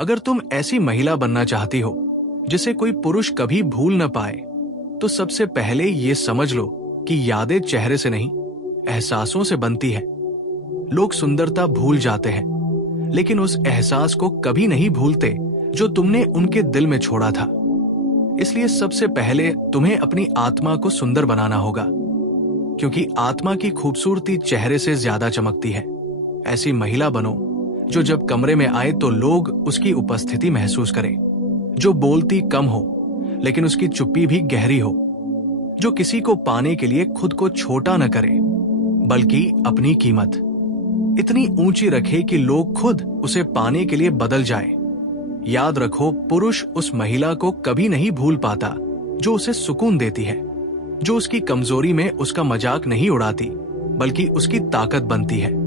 अगर तुम ऐसी महिला बनना चाहती हो जिसे कोई पुरुष कभी भूल न पाए, तो सबसे पहले ये समझ लो कि यादें चेहरे से नहीं, एहसासों से बनती है। लोग सुंदरता भूल जाते हैं, लेकिन उस एहसास को कभी नहीं भूलते जो तुमने उनके दिल में छोड़ा था। इसलिए सबसे पहले तुम्हें अपनी आत्मा को सुंदर बनाना होगा, क्योंकि आत्मा की खूबसूरती चेहरे से ज्यादा चमकती है। ऐसी महिला बनो जो जब कमरे में आए तो लोग उसकी उपस्थिति महसूस करें, जो बोलती कम हो लेकिन उसकी चुप्पी भी गहरी हो, जो किसी को पाने के लिए खुद को छोटा न करे बल्कि अपनी कीमत इतनी ऊंची रखे कि लोग खुद उसे पाने के लिए बदल जाए। याद रखो, पुरुष उस महिला को कभी नहीं भूल पाता जो उसे सुकून देती है, जो उसकी कमजोरी में उसका मजाक नहीं उड़ाती बल्कि उसकी ताकत बनती है,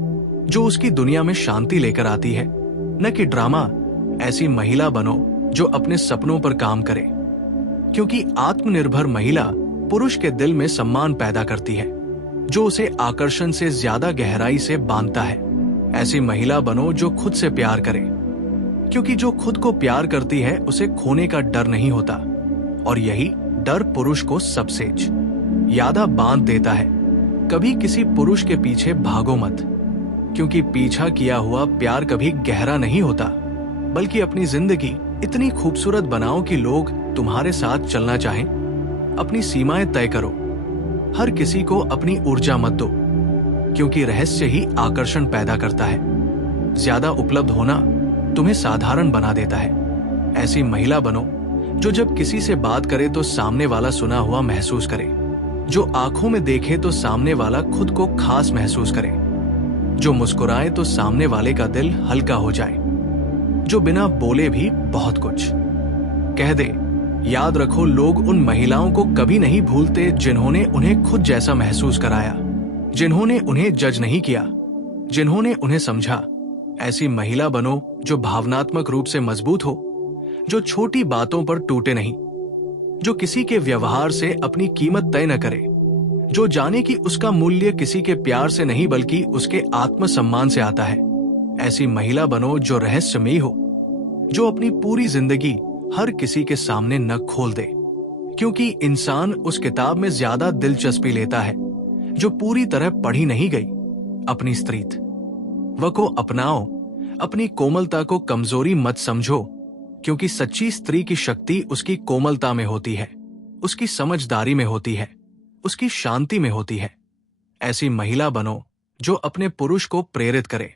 जो उसकी दुनिया में शांति लेकर आती है, न कि ड्रामा। ऐसी महिला बनो जो अपने सपनों पर काम करे, क्योंकि आत्मनिर्भर महिला पुरुष के दिल में सम्मान पैदा करती है, जो उसे आकर्षण से ज्यादा गहराई से बांधता है। ऐसी महिला बनो जो खुद से प्यार करे, क्योंकि जो खुद को प्यार करती है उसे खोने का डर नहीं होता, और यही डर पुरुष को सबसे ज्यादा बांध देता है। कभी किसी पुरुष के पीछे भागो मत, क्योंकि पीछा किया हुआ प्यार कभी गहरा नहीं होता, बल्कि अपनी जिंदगी इतनी खूबसूरत बनाओ कि लोग तुम्हारे साथ चलना चाहें। अपनी सीमाएं तय करो, हर किसी को अपनी ऊर्जा मत दो, क्योंकि रहस्य ही आकर्षण पैदा करता है। ज्यादा उपलब्ध होना तुम्हें साधारण बना देता है। ऐसी महिला बनो जो जब किसी से बात करे तो सामने वाला सुना हुआ महसूस करे, जो आंखों में देखे तो सामने वाला खुद को खास महसूस करे, जो मुस्कुराए तो सामने वाले का दिल हल्का हो जाए, जो बिना बोले भी बहुत कुछ कह दे। याद रखो, लोग उन महिलाओं को कभी नहीं भूलते जिन्होंने उन्हें खुद जैसा महसूस कराया, जिन्होंने उन्हें जज नहीं किया, जिन्होंने उन्हें समझा। ऐसी महिला बनो जो भावनात्मक रूप से मजबूत हो, जो छोटी बातों पर टूटे नहीं, जो किसी के व्यवहार से अपनी कीमत तय न करे, जो जाने कि उसका मूल्य किसी के प्यार से नहीं बल्कि उसके आत्मसम्मान से आता है। ऐसी महिला बनो जो रहस्यमयी हो, जो अपनी पूरी जिंदगी हर किसी के सामने न खोल दे, क्योंकि इंसान उस किताब में ज्यादा दिलचस्पी लेता है जो पूरी तरह पढ़ी नहीं गई। अपनी स्त्रीत्व को अपनाओ, अपनी कोमलता को कमजोरी मत समझो, क्योंकि सच्ची स्त्री की शक्ति उसकी कोमलता में होती है, उसकी समझदारी में होती है, उसकी शांति में होती है। ऐसी महिला बनो जो अपने पुरुष को प्रेरित करे,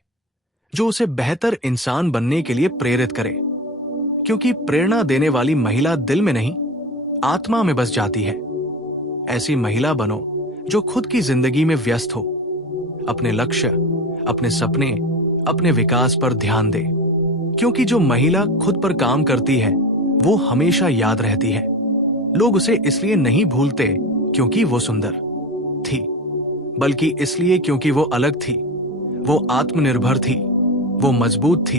जो उसे बेहतर इंसान बनने के लिए प्रेरित करे, क्योंकि प्रेरणा देने वाली महिला दिल में नहीं, आत्मा में बस जाती है। ऐसी महिला बनो जो खुद की जिंदगी में व्यस्त हो, अपने लक्ष्य, अपने सपने, अपने विकास पर ध्यान दे, क्योंकि जो महिला खुद पर काम करती है वो हमेशा याद रहती है। लोग उसे इसलिए नहीं भूलते क्योंकि वो सुंदर थी, बल्कि इसलिए क्योंकि वो अलग थी, वो आत्मनिर्भर थी, वो मजबूत थी,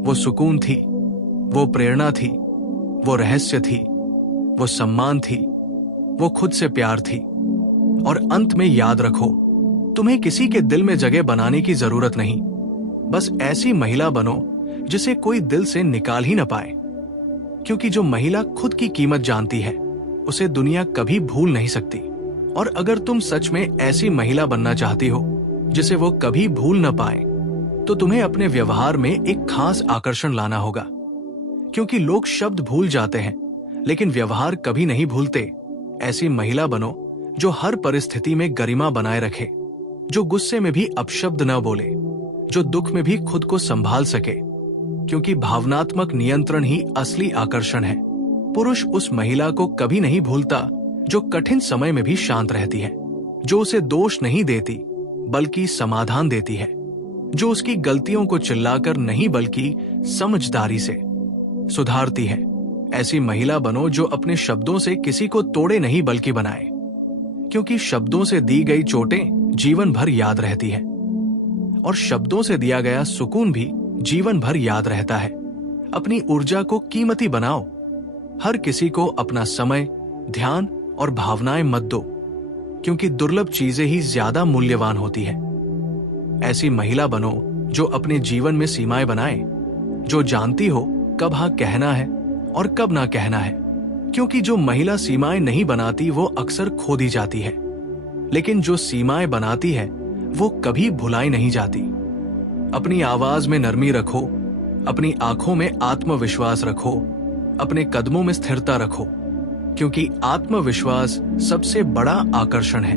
वो सुकून थी, वो प्रेरणा थी, वो रहस्य थी, वो सम्मान थी, वो खुद से प्यार थी। और अंत में याद रखो, तुम्हें किसी के दिल में जगह बनाने की जरूरत नहीं, बस ऐसी महिला बनो जिसे कोई दिल से निकाल ही न पाए, क्योंकि जो महिला खुद की कीमत जानती है उसे दुनिया कभी भूल नहीं सकती। और अगर तुम सच में ऐसी महिला बनना चाहती हो जिसे वो कभी भूल न पाए, तो तुम्हें अपने व्यवहार में एक खास आकर्षण लाना होगा, क्योंकि लोग शब्द भूल जाते हैं लेकिन व्यवहार कभी नहीं भूलते। ऐसी महिला बनो जो हर परिस्थिति में गरिमा बनाए रखे, जो गुस्से में भी अपशब्द न बोले, जो दुख में भी खुद को संभाल सके, क्योंकि भावनात्मक नियंत्रण ही असली आकर्षण है। पुरुष उस महिला को कभी नहीं भूलता जो कठिन समय में भी शांत रहती है, जो उसे दोष नहीं देती बल्कि समाधान देती है, जो उसकी गलतियों को चिल्लाकर नहीं बल्कि समझदारी से सुधारती है। ऐसी महिला बनो जो अपने शब्दों से किसी को तोड़े नहीं बल्कि बनाए, क्योंकि शब्दों से दी गई चोटें जीवन भर याद रहती है, और शब्दों से दिया गया सुकून भी जीवन भर याद रहता है। अपनी ऊर्जा को कीमती बनाओ, हर किसी को अपना समय, ध्यान और भावनाएं मत दो, क्योंकि दुर्लभ चीजें ही ज्यादा मूल्यवान होती है। ऐसी महिला बनो जो अपने जीवन में सीमाएं बनाए, जो जानती हो कब हाँ कहना है और कब ना कहना है। क्योंकि जो महिला सीमाएं नहीं बनाती वो अक्सर खो दी जाती है, लेकिन जो सीमाएं बनाती है वो कभी भुलाई नहीं जाती। अपनी आवाज में नरमी रखो, अपनी आंखों में आत्मविश्वास रखो, अपने कदमों में स्थिरता रखो, क्योंकि आत्मविश्वास सबसे बड़ा आकर्षण है।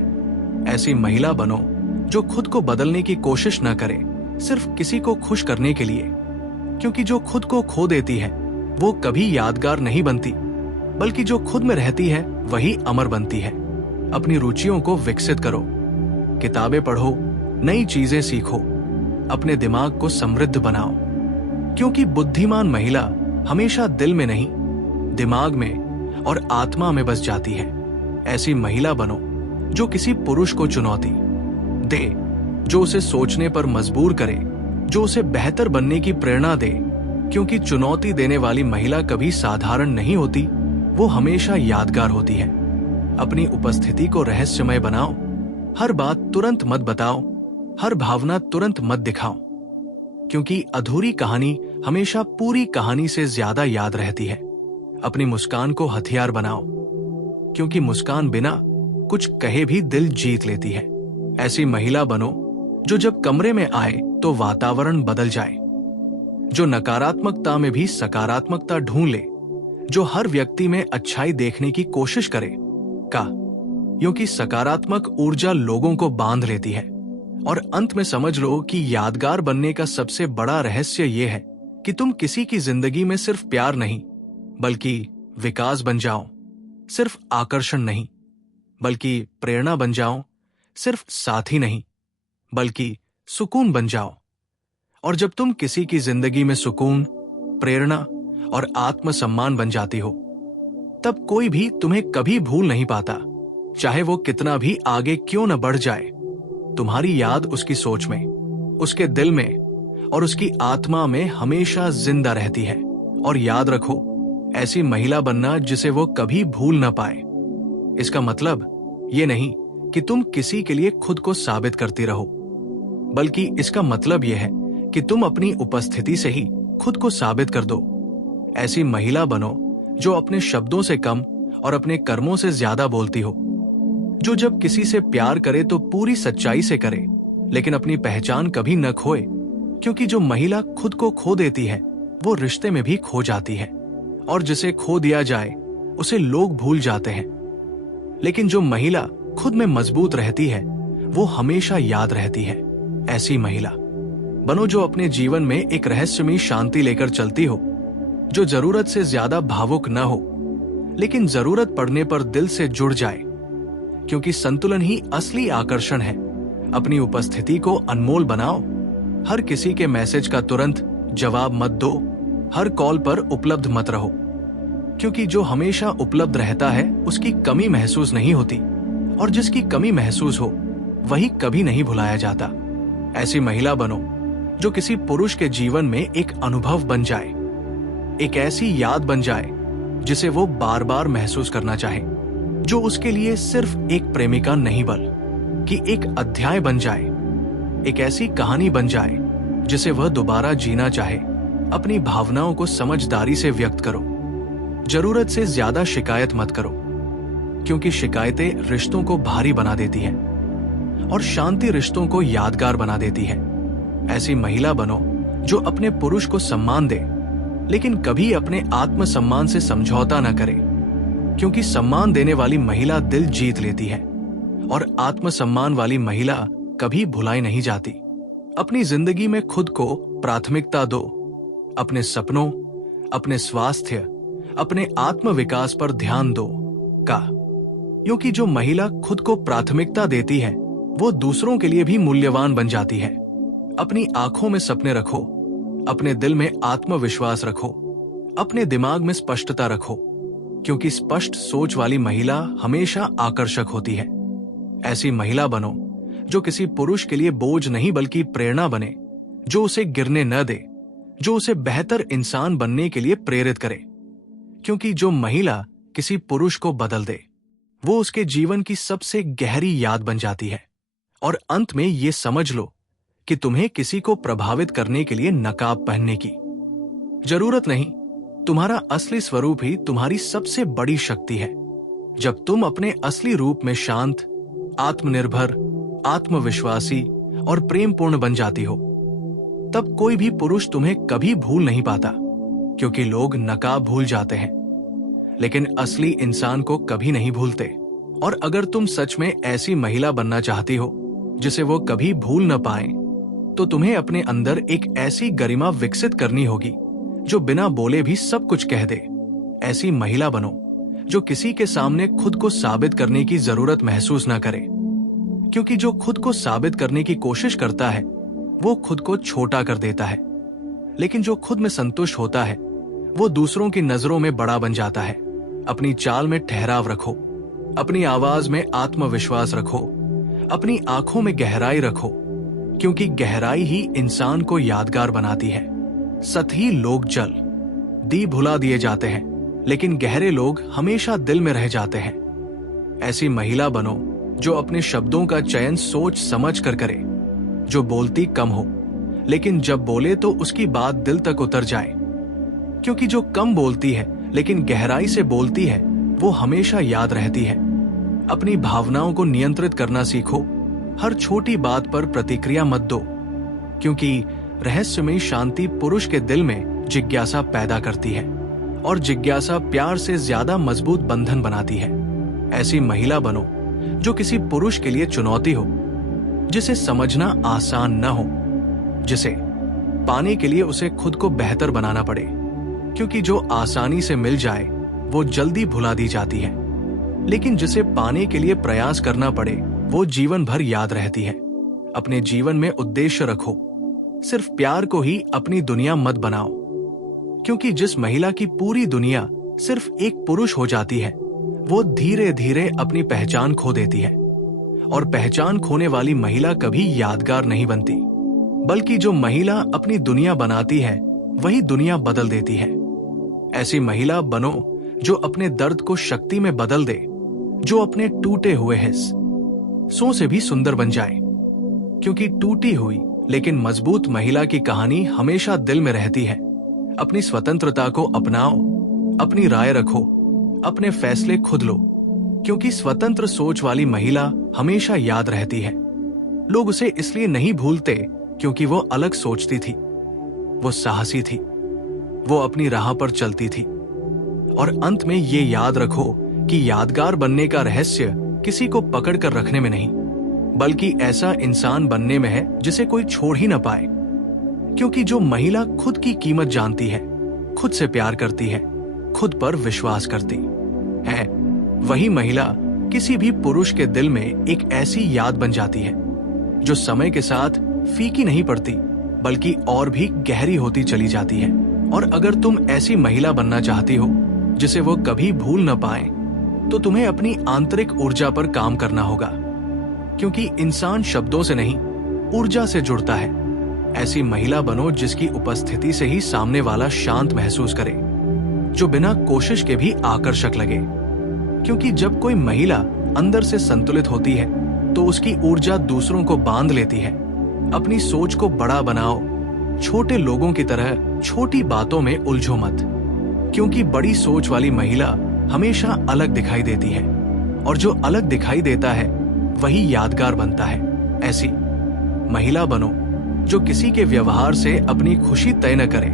ऐसी महिला बनो जो खुद को बदलने की कोशिश न करे सिर्फ किसी को खुश करने के लिए, क्योंकि जो खुद को खो देती है वो कभी यादगार नहीं बनती, बल्कि जो खुद में रहती है वही अमर बनती है। अपनी रुचियों को विकसित करो, किताबें पढ़ो, नई चीजें सीखो, अपने दिमाग को समृद्ध बनाओ, क्योंकि बुद्धिमान महिला हमेशा दिल में नहीं, दिमाग में और आत्मा में बस जाती है। ऐसी महिला बनो जो किसी पुरुष को चुनौती दे, जो उसे सोचने पर मजबूर करे, जो उसे बेहतर बनने की प्रेरणा दे, क्योंकि चुनौती देने वाली महिला कभी साधारण नहीं होती, वो हमेशा यादगार होती है। अपनी उपस्थिति को रहस्यमय बनाओ, हर बात तुरंत मत बताओ, हर भावना तुरंत मत दिखाओ, क्योंकि अधूरी कहानी हमेशा पूरी कहानी से ज्यादा याद रहती है। अपनी मुस्कान को हथियार बनाओ, क्योंकि मुस्कान बिना कुछ कहे भी दिल जीत लेती है। ऐसी महिला बनो जो जब कमरे में आए तो वातावरण बदल जाए, जो नकारात्मकता में भी सकारात्मकता ढूंढ ले, जो हर व्यक्ति में अच्छाई देखने की कोशिश करे, क्योंकि सकारात्मक ऊर्जा लोगों को बांध लेती है। और अंत में समझ लो कि यादगार बनने का सबसे बड़ा रहस्य यह है कि तुम किसी की जिंदगी में सिर्फ प्यार नहीं बल्कि विकास बन जाओ, सिर्फ आकर्षण नहीं बल्कि प्रेरणा बन जाओ, सिर्फ साथी नहीं बल्कि सुकून बन जाओ। और जब तुम किसी की जिंदगी में सुकून, प्रेरणा और आत्मसम्मान बन जाती हो, तब कोई भी तुम्हें कभी भूल नहीं पाता, चाहे वो कितना भी आगे क्यों न बढ़ जाए। तुम्हारी याद उसकी सोच में, उसके दिल में और उसकी आत्मा में हमेशा जिंदा रहती है। और याद रखो, ऐसी महिला बनना जिसे वो कभी भूल न पाए। इसका मतलब ये नहीं कि तुम किसी के लिए खुद को साबित करती रहो, बल्कि इसका मतलब यह है कि तुम अपनी उपस्थिति से ही खुद को साबित कर दो। ऐसी महिला बनो जो अपने शब्दों से कम और अपने कर्मों से ज्यादा बोलती हो, जो जब किसी से प्यार करे तो पूरी सच्चाई से करे, लेकिन अपनी पहचान कभी न खोए, क्योंकि जो महिला खुद को खो देती है वो रिश्ते में भी खो जाती है, और जिसे खो दिया जाए उसे लोग भूल जाते हैं। लेकिन जो महिला खुद में मजबूत रहती है वो हमेशा याद रहती है। ऐसी महिला बनो जो अपने जीवन में एक रहस्यमयी शांति लेकर चलती हो, जो जरूरत से ज्यादा भावुक न हो, लेकिन जरूरत पड़ने पर दिल से जुड़ जाए, क्योंकि संतुलन ही असली आकर्षण है। अपनी उपस्थिति को अनमोल बनाओ, हर किसी के मैसेज का तुरंत जवाब मत दो, हर कॉल पर उपलब्ध मत रहो, क्योंकि जो हमेशा उपलब्ध रहता है उसकी कमी महसूस नहीं होती, और जिसकी कमी महसूस हो वही कभी नहीं भुलाया जाता। ऐसी महिला बनो जो किसी पुरुष के जीवन में एक अनुभव बन जाए, एक ऐसी याद बन जाए जिसे वो बार बार महसूस करना चाहे, जो उसके लिए सिर्फ एक प्रेमिका नहीं बल्कि एक अध्याय बन जाए, एक ऐसी कहानी बन जाए जिसे वह दोबारा जीना चाहे। अपनी भावनाओं को समझदारी से व्यक्त करो, जरूरत से ज्यादा शिकायत मत करो, क्योंकि शिकायतें रिश्तों को भारी बना देती है और शांति रिश्तों को यादगार बना देती है। ऐसी महिला बनो जो अपने पुरुष को सम्मान दे, लेकिन कभी अपने आत्मसम्मान से समझौता न करे, क्योंकि सम्मान देने वाली महिला दिल जीत लेती है और आत्मसम्मान वाली महिला कभी भुलाई नहीं जाती। अपनी जिंदगी में खुद को प्राथमिकता दो, अपने सपनों, अपने स्वास्थ्य, अपने आत्मविकास पर ध्यान दो, क्योंकि जो महिला खुद को प्राथमिकता देती है वो दूसरों के लिए भी मूल्यवान बन जाती है। अपनी आंखों में सपने रखो, अपने दिल में आत्मविश्वास रखो, अपने दिमाग में स्पष्टता रखो, क्योंकि स्पष्ट सोच वाली महिला हमेशा आकर्षक होती है। ऐसी महिला बनो जो किसी पुरुष के लिए बोझ नहीं बल्कि प्रेरणा बने, जो उसे गिरने न दे, जो उसे बेहतर इंसान बनने के लिए प्रेरित करे, क्योंकि जो महिला किसी पुरुष को बदल दे वो उसके जीवन की सबसे गहरी याद बन जाती है। और अंत में ये समझ लो कि तुम्हें किसी को प्रभावित करने के लिए नकाब पहनने की जरूरत नहीं, तुम्हारा असली स्वरूप ही तुम्हारी सबसे बड़ी शक्ति है। जब तुम अपने असली रूप में शांत, आत्मनिर्भर, आत्मविश्वासी और प्रेमपूर्ण बन जाती हो, तब कोई भी पुरुष तुम्हें कभी भूल नहीं पाता, क्योंकि लोग नकाब भूल जाते हैं, लेकिन असली इंसान को कभी नहीं भूलते। और अगर तुम सच में ऐसी महिला बनना चाहती हो जिसे वो कभी भूल न पाए, तो तुम्हें अपने अंदर एक ऐसी गरिमा विकसित करनी होगी जो बिना बोले भी सब कुछ कह दे। ऐसी महिला बनो जो किसी के सामने खुद को साबित करने की जरूरत महसूस ना करे, क्योंकि जो खुद को साबित करने की कोशिश करता है वो खुद को छोटा कर देता है, लेकिन जो खुद में संतुष्ट होता है वो दूसरों की नजरों में बड़ा बन जाता है। अपनी चाल में ठहराव रखो, अपनी आवाज में आत्मविश्वास रखो, अपनी आंखों में गहराई रखो, क्योंकि गहराई ही इंसान को यादगार बनाती है। सतही लोग जल दी भुला दिए जाते हैं, लेकिन गहरे लोग हमेशा दिल में रह जाते हैं। ऐसी महिला बनो जो अपने शब्दों का चयन सोच समझ कर करे, जो बोलती कम हो लेकिन जब बोले तो उसकी बात दिल तक उतर जाए, क्योंकि जो कम बोलती है लेकिन गहराई से बोलती है वो हमेशा याद रहती है। अपनी भावनाओं को नियंत्रित करना सीखो। हर छोटी बात पर प्रतिक्रिया मत दो, क्योंकि रहस्यमयी शांति पुरुष के दिल में जिज्ञासा पैदा करती है, और जिज्ञासा प्यार से ज्यादा मजबूत बंधन बनाती है। ऐसी महिला बनो जो किसी पुरुष के लिए चुनौती हो, जिसे समझना आसान न हो, जिसे पाने के लिए उसे खुद को बेहतर बनाना पड़े, क्योंकि जो आसानी से मिल जाए वो जल्दी भुला दी जाती है, लेकिन जिसे पाने के लिए प्रयास करना पड़े वो जीवन भर याद रहती है। अपने जीवन में उद्देश्य रखो, सिर्फ प्यार को ही अपनी दुनिया मत बनाओ, क्योंकि जिस महिला की पूरी दुनिया सिर्फ एक पुरुष हो जाती है वो धीरे धीरे अपनी पहचान खो देती है, और पहचान खोने वाली महिला कभी यादगार नहीं बनती, बल्कि जो महिला अपनी दुनिया बनाती है वही दुनिया बदल देती है। ऐसी महिला बनो जो अपने दर्द को शक्ति में बदल दे, जो अपने टूटे हुए हिस्सों से भी सुंदर बन जाए, क्योंकि टूटी हुई लेकिन मजबूत महिला की कहानी हमेशा दिल में रहती है। अपनी स्वतंत्रता को अपनाओ, अपनी राय रखो, अपने फैसले खुद लो, क्योंकि स्वतंत्र सोच वाली महिला हमेशा याद रहती है। लोग उसे इसलिए नहीं भूलते क्योंकि वो अलग सोचती थी, वो साहसी थी, वो अपनी राह पर चलती थी। और अंत में ये याद रखो कि यादगार बनने का रहस्य किसी को पकड़ कर रखने में नहीं, बल्कि ऐसा इंसान बनने में है जिसे कोई छोड़ ही न पाए, क्योंकि जो महिला खुद की कीमत जानती है, खुद से प्यार करती है, खुद पर विश्वास करती है, वही महिला किसी भी पुरुष के दिल में एक ऐसी याद बन जाती है जो समय के साथ फीकी नहीं पड़ती, बल्कि और भी गहरी होती चली जाती है। और अगर तुम ऐसी महिला बनना चाहती हो जिसे वो कभी भूल न पाए, तो तुम्हें अपनी आंतरिक ऊर्जा पर काम करना होगा, क्योंकि इंसान शब्दों से नहीं ऊर्जा से जुड़ता है। ऐसी महिला बनो जिसकी उपस्थिति से ही सामने वाला शांत महसूस करे, जो बिना कोशिश के भी आकर्षक लगे, क्योंकि जब कोई महिला अंदर से संतुलित होती है तो उसकी ऊर्जा दूसरों को बांध लेती है। अपनी सोच को बड़ा बनाओ, छोटे लोगों की तरह छोटी बातों में उलझो मत, क्योंकि बड़ी सोच वाली महिला हमेशा अलग दिखाई देती है, और जो अलग दिखाई देता है वही यादगार बनता है। ऐसी महिला बनो जो किसी के व्यवहार से अपनी खुशी तय न करे,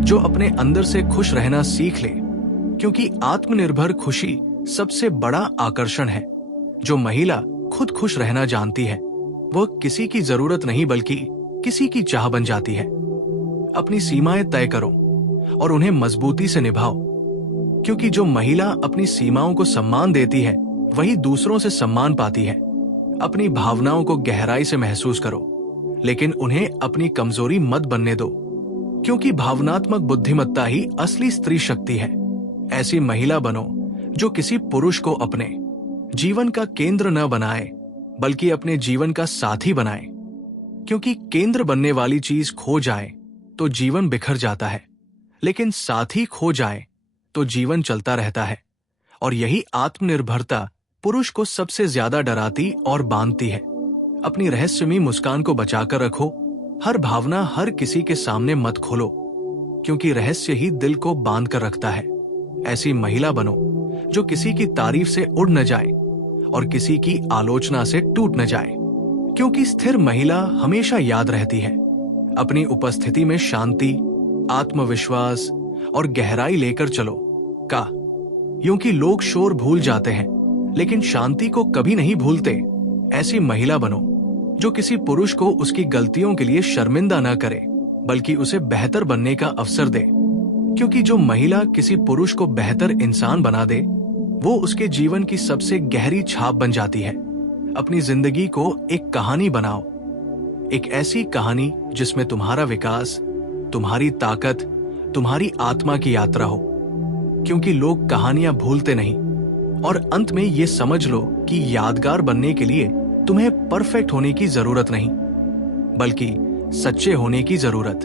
जो अपने अंदर से खुश रहना सीख ले, क्योंकि आत्मनिर्भर खुशी सबसे बड़ा आकर्षण है। जो महिला खुद खुश रहना जानती है वो किसी की जरूरत नहीं बल्कि किसी की चाह बन जाती है। अपनी सीमाएं तय करो और उन्हें मजबूती से निभाओ, क्योंकि जो महिला अपनी सीमाओं को सम्मान देती है वही दूसरों से सम्मान पाती है। अपनी भावनाओं को गहराई से महसूस करो, लेकिन उन्हें अपनी कमजोरी मत बनने दो, क्योंकि भावनात्मक बुद्धिमत्ता ही असली स्त्री शक्ति है। ऐसी महिला बनो जो किसी पुरुष को अपने जीवन का केंद्र न बनाए, बल्कि अपने जीवन का साथी बनाए, क्योंकि केंद्र बनने वाली चीज खो जाए तो जीवन बिखर जाता है, लेकिन साथी खो जाए तो जीवन चलता रहता है। और यही आत्मनिर्भरता पुरुष को सबसे ज्यादा डराती और बांधती है। अपनी रहस्यमयी मुस्कान को बचाकर रखो, हर भावना हर किसी के सामने मत खोलो, क्योंकि रहस्य ही दिल को बांध कर रखता है। ऐसी महिला बनो जो किसी की तारीफ से उड़ न जाए और किसी की आलोचना से टूट न जाए, क्योंकि स्थिर महिला हमेशा याद रहती है। अपनी उपस्थिति में शांति, आत्मविश्वास और गहराई लेकर चलो का, क्योंकि लोग शोर भूल जाते हैं लेकिन शांति को कभी नहीं भूलते। ऐसी महिला बनो जो किसी पुरुष को उसकी गलतियों के लिए शर्मिंदा न करे, बल्कि उसे बेहतर बनने का अवसर दे, क्योंकि जो महिला किसी पुरुष को बेहतर इंसान बना दे वो उसके जीवन की सबसे गहरी छाप बन जाती है। अपनी जिंदगी को एक कहानी बनाओ, एक ऐसी कहानी जिसमें तुम्हारा विकास, तुम्हारी ताकत, तुम्हारी आत्मा की यात्रा हो, क्योंकि लोग कहानियां भूलते नहीं। और अंत में ये समझ लो कि यादगार बनने के लिए तुम्हें परफेक्ट होने की जरूरत नहीं, बल्कि सच्चे होने की जरूरत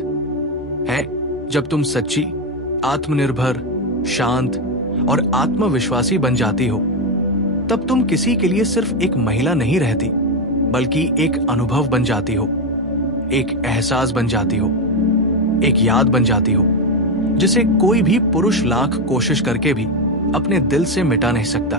है। जब तुम सच्ची, आत्मनिर्भर, शांत और आत्मविश्वासी बन जाती हो, तब तुम किसी के लिए सिर्फ एक महिला नहीं रहती, बल्कि एक अनुभव बन जाती हो, एक एहसास बन जाती हो, एक याद बन जाती हो, जिसे कोई भी पुरुष लाख कोशिश करके भी अपने दिल से मिटा नहीं सकता।